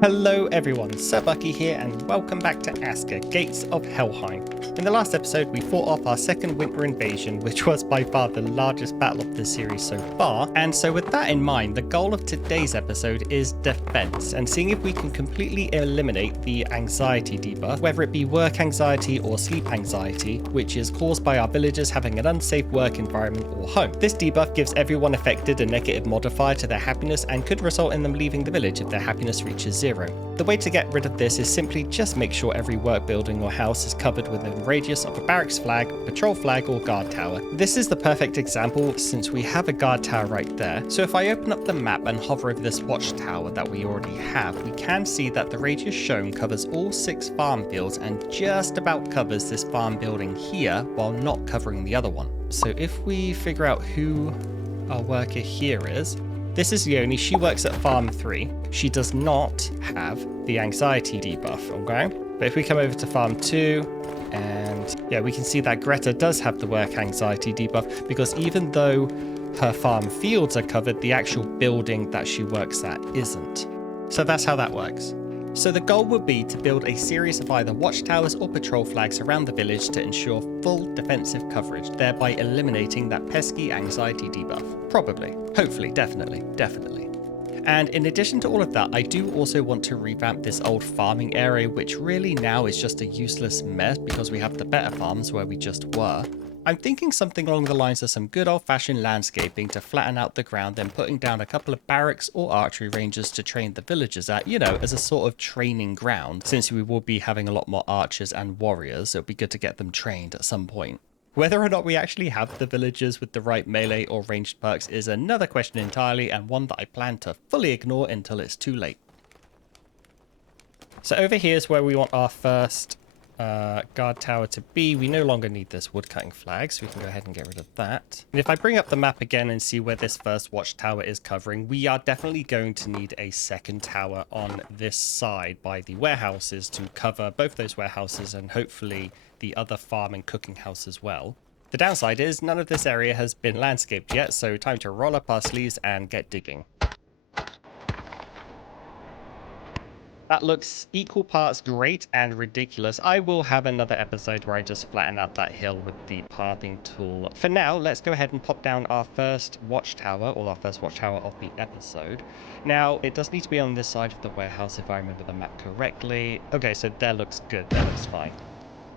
Hello everyone, Sir Bucky here and welcome back to Aska, Gates of Helheim. In the last episode we fought off our second winter invasion, which was by far the largest battle of the series so far, and so with that in mind, the goal of today's episode is defense, and seeing if we can completely eliminate the anxiety debuff, whether it be work anxiety or sleep anxiety, which is caused by our villagers having an unsafe work environment or home. This debuff gives everyone affected a negative modifier to their happiness and could result in them leaving the village if their happiness reaches 0. The way to get rid of this is simply just make sure every work building or house is covered within a radius of a barracks flag, patrol flag or guard tower. This is the perfect example since we have a guard tower right there. So if I open up the map and hover over this watchtower that we already have, we can see that the radius shown covers all 6 farm fields and just about covers this farm building here while not covering the other one. So if we figure out who our worker here is, this is Yoni. She works at Farm 3. She does not have the anxiety debuff, okay? But if we come over to Farm 2, and yeah, we can see that Greta does have the work anxiety debuff because even though her farm fields are covered, the actual building that she works at isn't. So that's how that works. So the goal would be to build a series of either watchtowers or patrol flags around the village to ensure full defensive coverage, thereby eliminating that pesky anxiety debuff. Probably, hopefully, definitely. And in addition to all of that, I do also want to revamp this old farming area, which really now is just a useless mess because we have the better farms where we just were. I'm thinking something along the lines of some good old-fashioned landscaping to flatten out the ground, then putting down a couple of barracks or archery ranges to train the villagers at, you know, as a sort of training ground. Since we will be having a lot more archers and warriors, it'll be good to get them trained at some point. Whether or not we actually have the villagers with the right melee or ranged perks is another question entirely, and one that I plan to fully ignore until it's too late. So over here is where we want our first guard tower to be. We no longer need this woodcutting flag, so we can go ahead and get rid of that. And if I bring up the map again and see where this first watchtower is covering, we are definitely going to need a second tower on this side by the warehouses to cover both those warehouses and hopefully the other farm and cooking house as well. The downside is none of this area has been landscaped yet, so time to roll up our sleeves and get digging. That looks equal parts great and ridiculous. I will have another episode where I just flatten out that hill with the pathing tool. For now, let's go ahead and pop down our first watchtower, or our first watchtower of the episode. Now, it does need to be on this side of the warehouse if I remember the map correctly. Okay, so that looks good. That looks fine.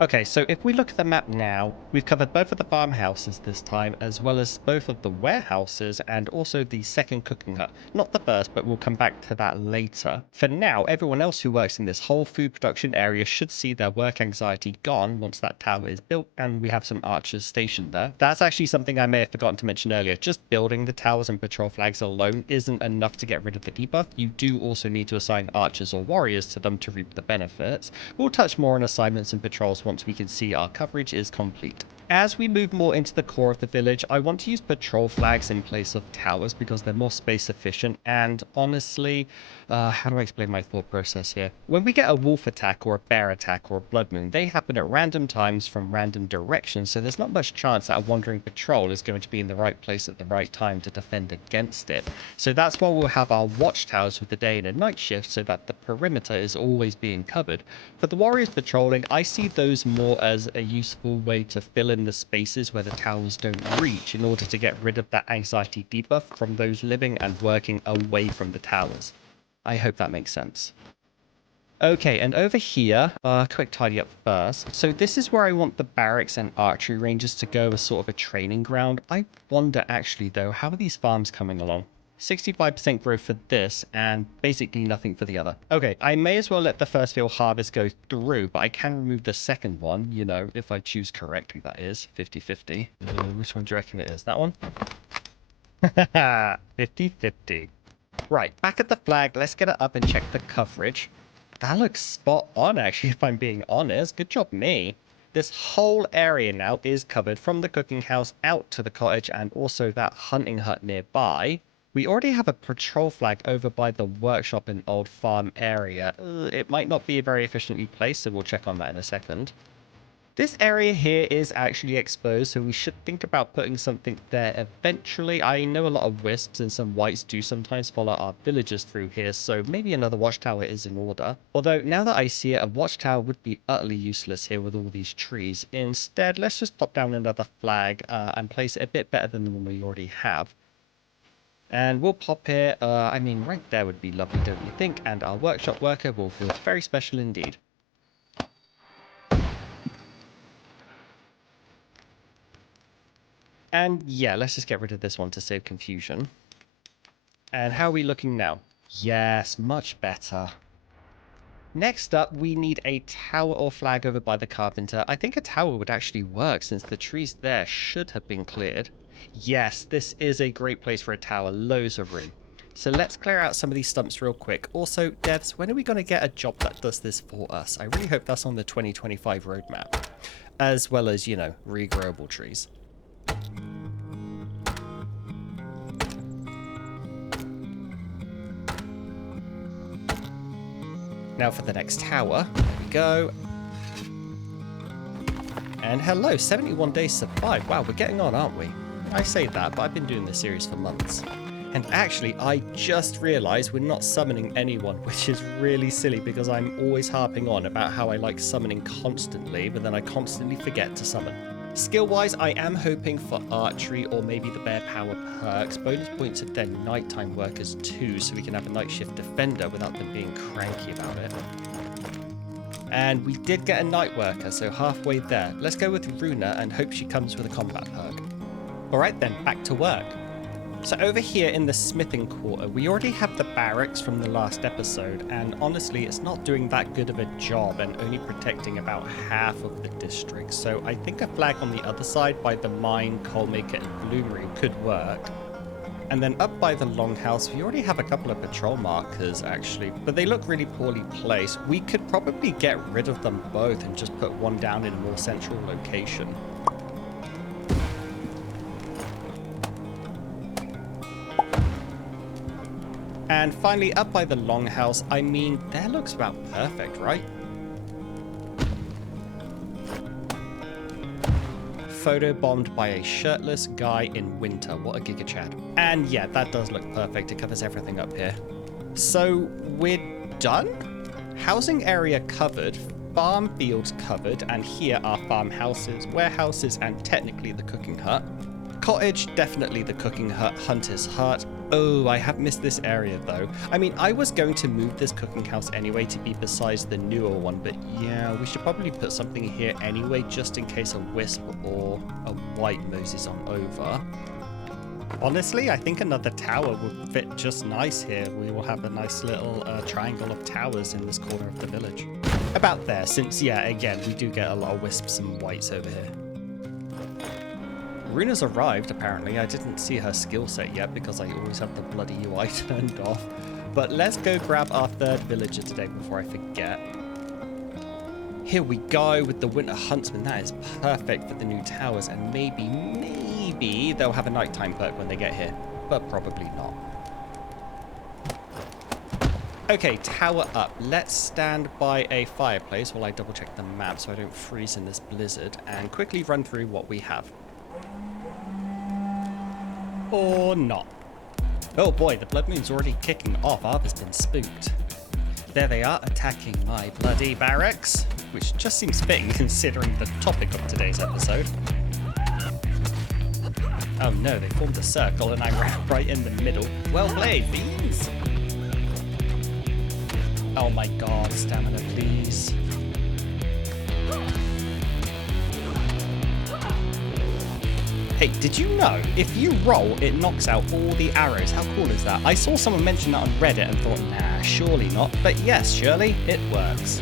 Okay, so if we look at the map now, we've covered both of the farmhouses this time, as well as both of the warehouses and also the second cooking hut. Not the first, but we'll come back to that later. For now, everyone else who works in this whole food production area should see their work anxiety gone once that tower is built and we have some archers stationed there. That's actually something I may have forgotten to mention earlier. Just building the towers and patrol flags alone isn't enough to get rid of the debuff. You do also need to assign archers or warriors to them to reap the benefits. We'll touch more on assignments and patrols once we can see our coverage is complete. As we move more into the core of the village, I want to use patrol flags in place of towers because they're more space efficient, and honestly, how do I explain my thought process here? When we get a wolf attack or a bear attack or a blood moon, they happen at random times from random directions, so there's not much chance that a wandering patrol is going to be in the right place at the right time to defend against it. So that's why we'll have our watchtowers with the day and a night shift so that the perimeter is always being covered. For the warriors patrolling, I see those more as a useful way to fill in the spaces where the towers don't reach in order to get rid of that anxiety debuff from those living and working away from the towers. I hope that makes sense. Okay, and over here, quick tidy up first. So this is where I want the barracks and archery ranges to go as sort of a training ground. I wonder actually though, how are these farms coming along? 65% growth for this, and basically nothing for the other. Okay, I may as well let the first field harvest go through, but I can remove the second one, you know, if I choose correctly, that is. 50-50. Which one do you reckon it is? That one? 50-50. Right, back at the flag, let's get it up and check the coverage. That looks spot on, actually, if I'm being honest. Good job, me. This whole area now is covered from the cooking house out to the cottage and also that hunting hut nearby. We already have a patrol flag over by the workshop and old farm area. It might not be very efficiently placed, so we'll check on that in a second. This area here is actually exposed, so we should think about putting something there eventually. I know a lot of wisps and some wights do sometimes follow our villagers through here, so maybe another watchtower is in order. Although, now that I see it, a watchtower would be utterly useless here with all these trees. Instead, let's just pop down another flag and place it a bit better than the one we already have. And we'll pop here, I mean, right there would be lovely, don't you think? And our workshop worker will feel very special indeed. And yeah, let's just get rid of this one to save confusion. And how are we looking now? Yes, much better. Next up, we need a tower or flag over by the carpenter. I think a tower would actually work since the trees there should have been cleared. Yes, this is a great place for a tower, loads of room. So let's clear out some of these stumps real quick. Also, devs, when are we going to get a job that does this for us? I really hope that's on the 2025 roadmap. As well as, you know, regrowable trees. Now for the next tower. There we go. And hello, 71 days survived. Wow, we're getting on, aren't we? I say that, but I've been doing this series for months. And actually, I just realized we're not summoning anyone, which is really silly because I'm always harping on about how I like summoning constantly, but then I constantly forget to summon. Skill-wise, I am hoping for archery or maybe the bear power perks. Bonus points if they're nighttime workers too, so we can have a night shift defender without them being cranky about it. And we did get a night worker, so halfway there. Let's go with Runa and hope she comes with a combat perk. Alright then, back to work. So over here in the smithing quarter, we already have the barracks from the last episode, and honestly, it's not doing that good of a job and only protecting about half of the district. So I think a flag on the other side by the mine, coalmaker, and bloomery could work. And then up by the longhouse, we already have a couple of patrol markers actually, but they look really poorly placed. We could probably get rid of them both and just put one down in a more central location. And finally, up by the longhouse, I mean, that looks about perfect, right? Photobombed by a shirtless guy in winter. What a giga chad. And yeah, that does look perfect. It covers everything up here. So we're done? Housing area covered, farm fields covered, and here are farmhouses, warehouses, and technically the cooking hut. Cottage, definitely the cooking hut, hunter's hut. Oh, I have missed this area though. I mean, I was going to move this cooking house anyway to be besides the newer one, but yeah, we should probably put something here anyway, just in case a wisp or a white moses on over. Honestly, I think another tower would fit just nice here. We will have a nice little triangle of towers in this corner of the village. About there, since, yeah, again, we do get a lot of wisps and whites over here. Runa's arrived, apparently. I didn't see her skill set yet because I always have the bloody UI turned off. But let's go grab our third villager today before I forget. Here we go with the Winter Huntsman. That is perfect for the new towers, and maybe they'll have a nighttime perk when they get here, but probably not. Okay, tower up. Let's stand by a fireplace while I double check the map so I don't freeze in this blizzard and quickly run through what we have. Or not. Oh boy, the blood moon's already kicking off. Arthur's been spooked. There they are, attacking my bloody barracks, which just seems fitting considering the topic of today's episode. Oh no, they formed a circle and I ran right in the middle. Well played, beans! Oh my god, stamina please. Hey, did you know if you roll, it knocks out all the arrows? How cool is that? I saw someone mention that on Reddit and thought, nah, surely not. But yes, surely it works.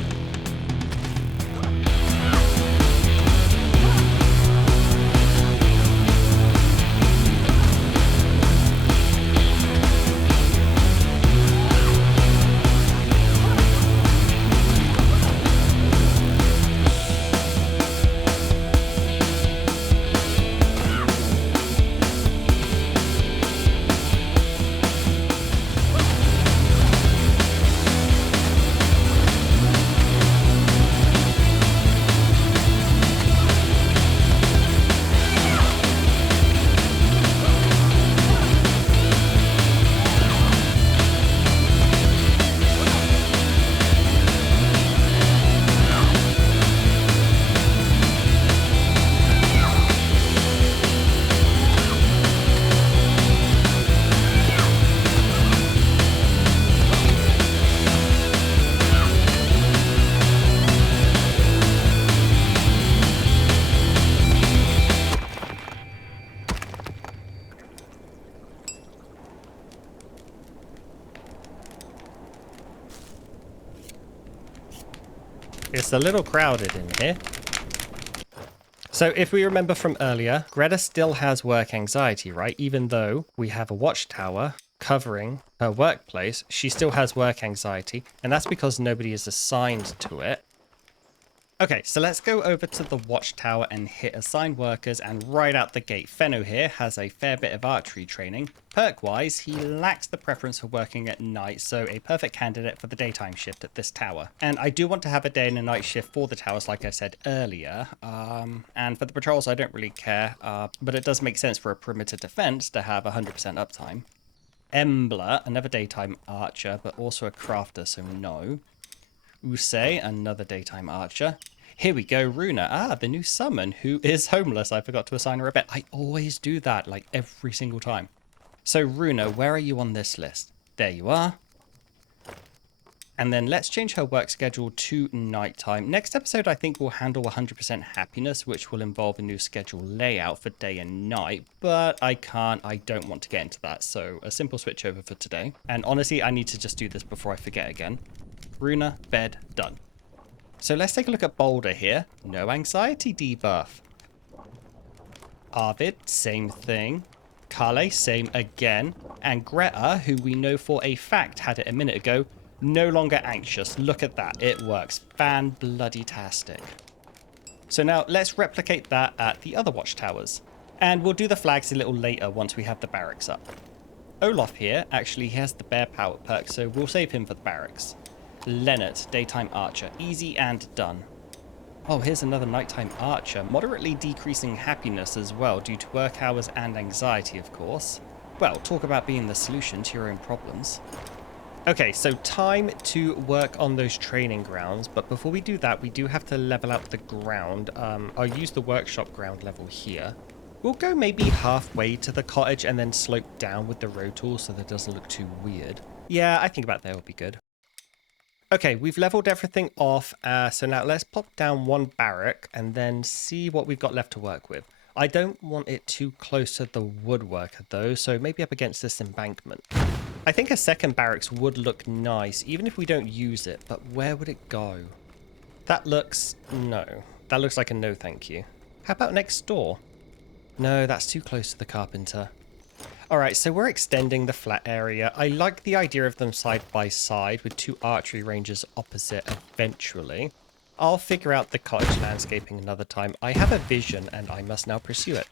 It's a little crowded in here. So if we remember from earlier, Greta still has work anxiety, right? Even though we have a watchtower covering her workplace, she still has work anxiety, and that's because nobody is assigned to it. Okay, so let's go over to the watchtower and hit assign workers, and right out the gate, Fenno here has a fair bit of archery training. Perk-wise, he lacks the preference for working at night, so a perfect candidate for the daytime shift at this tower. And I do want to have a day and a night shift for the towers, like I said earlier. And for the patrols, I don't really care, but it does make sense for a perimeter defense to have 100% uptime. Embler, another daytime archer, but also a crafter, so no. Usei, another daytime archer. Here we go, Runa. The new summon, who is homeless. I forgot to assign her a bed. I always do that, like every single time. So Runa, where are you on this list? There you are. And then let's change her work schedule to nighttime. Next episode, I think we'll handle 100% happiness, which will involve a new schedule layout for day and night. But I don't want to get into that. So a simple switch over for today. And honestly, I need to just do this before I forget again. Runa, bed, done. So let's take a look at Boulder here. No anxiety debuff. Arvid, same thing. Kale, same again. And Greta, who we know for a fact had it a minute ago, no longer anxious. Look at that. It works. Fan-bloody-tastic. So now let's replicate that at the other watchtowers. And we'll do the flags a little later once we have the barracks up. Olaf here, actually he has the bear power perk, so we'll save him for the barracks. Leonard, daytime archer, easy and done. Oh, here's another nighttime archer, moderately decreasing happiness as well due to work hours and anxiety, of course. Well, talk about being the solution to your own problems. Okay, so time to work on those training grounds, but before we do that, we do have to level out the ground. I'll use the workshop ground level here. We'll go maybe halfway to the cottage and then slope down with the road tool so that it doesn't look too weird. Yeah, I think about that would be good. Okay, we've leveled everything off, so now let's pop down one barrack and then see what we've got left to work with. I don't want it too close to the woodworker though, so maybe up against this embankment. I think a second barracks would look nice, even if we don't use it, but where would it go? That looks... no. That looks like a no thank you. How about next door? No, that's too close to the carpenter. Alright, so we're extending the flat area. I like the idea of them side by side with two archery ranges opposite eventually. I'll figure out the cottage landscaping another time. I have a vision and I must now pursue it.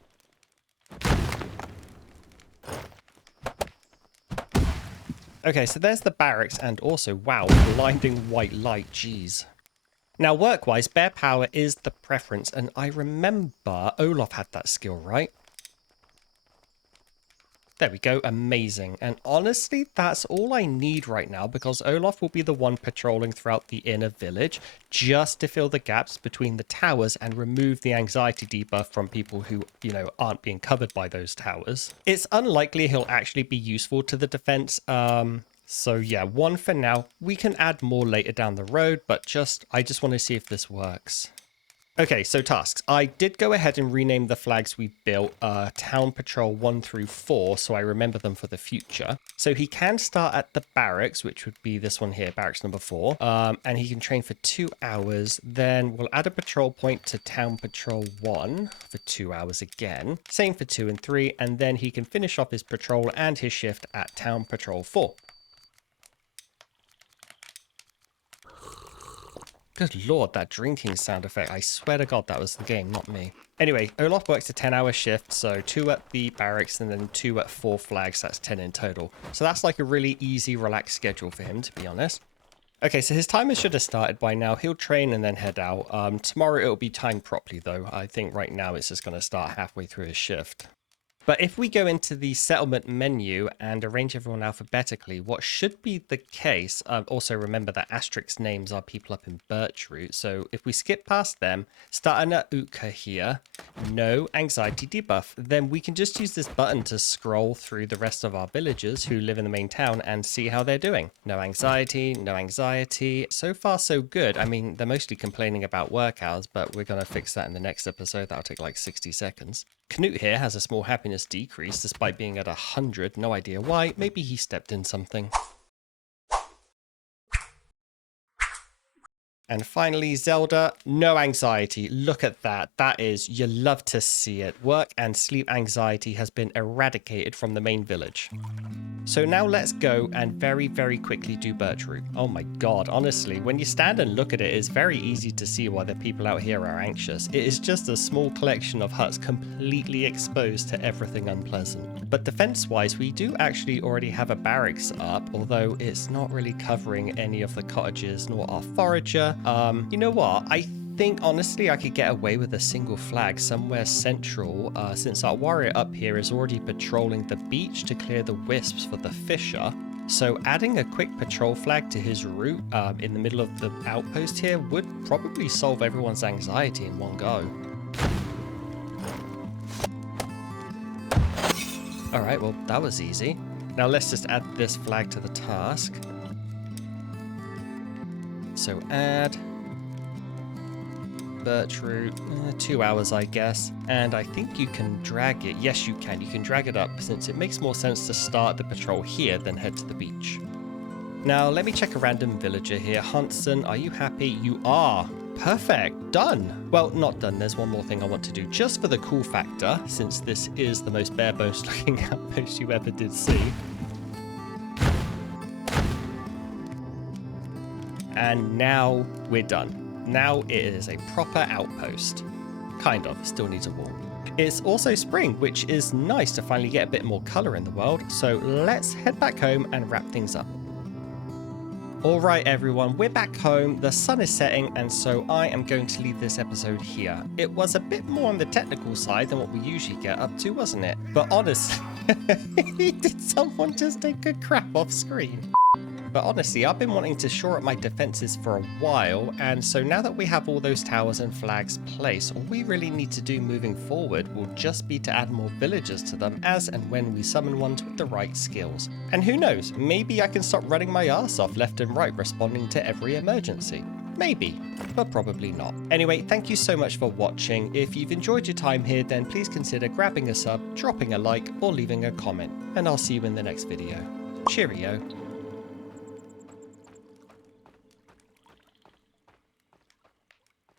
Okay, so there's the barracks and also, wow, blinding white light, jeez. Now work-wise, bear power is the preference and I remember Olaf had that skill, right? There we go, amazing. And honestly, that's all I need right now because Olaf will be the one patrolling throughout the inner village just to fill the gaps between the towers and remove the anxiety debuff from people who, you know, aren't being covered by those towers. It's unlikely he'll actually be useful to the defense. So yeah, one for now. We can add more later down the road, but I just want to see if this works. Okay, so tasks. I did go ahead and rename the flags we built Town Patrol 1 through 4, so I remember them for the future. So he can start at the barracks, which would be this one here, barracks number 4, and he can train for 2 hours. Then we'll add a patrol point to Town Patrol 1 for 2 hours again. Same for 2 and 3, and then he can finish off his patrol and his shift at Town Patrol 4. Good lord, that drinking sound effect. I swear to god that was the game, not me. Anyway, Olaf works a 10-hour shift, so 2 at the barracks and then 2 at 4 flags. That's 10 in total. So that's like a really easy, relaxed schedule for him, to be honest. Okay, so his timer should have started by now. He'll train and then head out. Tomorrow it'll be timed properly, though. I think right now it's just going to start halfway through his shift. But if we go into the settlement menu and arrange everyone alphabetically, what should be the case, also remember that asterisk names are people up in Birchroot. So if we skip past them, starting at Utka here, no anxiety debuff, then we can just use this button to scroll through the rest of our villagers who live in the main town and see how they're doing. No anxiety, no anxiety. So far, so good. I mean, they're mostly complaining about work hours, but we're going to fix that in the next episode. That'll take like 60 seconds. Knut here has a small happiness decrease despite being at 100. No idea why. Maybe he stepped in something. And finally, Zelda, no anxiety. Look at that. That is, you love to see it. Work and sleep anxiety has been eradicated from the main village. So now let's go and very, very quickly do birch root. Oh my god, honestly, when you stand and look at it, it's very easy to see why the people out here are anxious. It is just a small collection of huts completely exposed to everything unpleasant. But defense-wise, we do actually already have a barracks up, although it's not really covering any of the cottages nor our forager. You know what? I think honestly I could get away with a single flag somewhere central, since our warrior up here is already patrolling the beach to clear the wisps for the fisher. So adding a quick patrol flag to his route in the middle of the outpost here would probably solve everyone's anxiety in one go. Alright, well that was easy. Now let's just add this flag to the task. So add birch root, 2 hours I guess, and I think you can drag it. Yes you can drag it up, since it makes more sense to start the patrol here than head to the beach. Now let me check a random villager here. Hansen, are you happy? You are. Perfect, done. Well, not done, there's one more thing I want to do just for the cool factor, since this is the most bare bones looking outpost you ever did see. And now we're done. Now it is a proper outpost. Kind of, still needs a wall. It's also spring, which is nice to finally get a bit more color in the world. So let's head back home and wrap things up. All right, everyone, we're back home. The sun is setting, and so I am going to leave this episode here. It was a bit more on the technical side than what we usually get up to, wasn't it? But honestly, did someone just take a crap off screen? But honestly, I've been wanting to shore up my defenses for a while, and so now that we have all those towers and flags placed, all we really need to do moving forward will just be to add more villagers to them as and when we summon ones with the right skills. And who knows, maybe I can stop running my arse off left and right responding to every emergency. Maybe, but probably not. Anyway, thank you so much for watching. If you've enjoyed your time here, then please consider grabbing a sub, dropping a like, or leaving a comment, and I'll see you in the next video. Cheerio.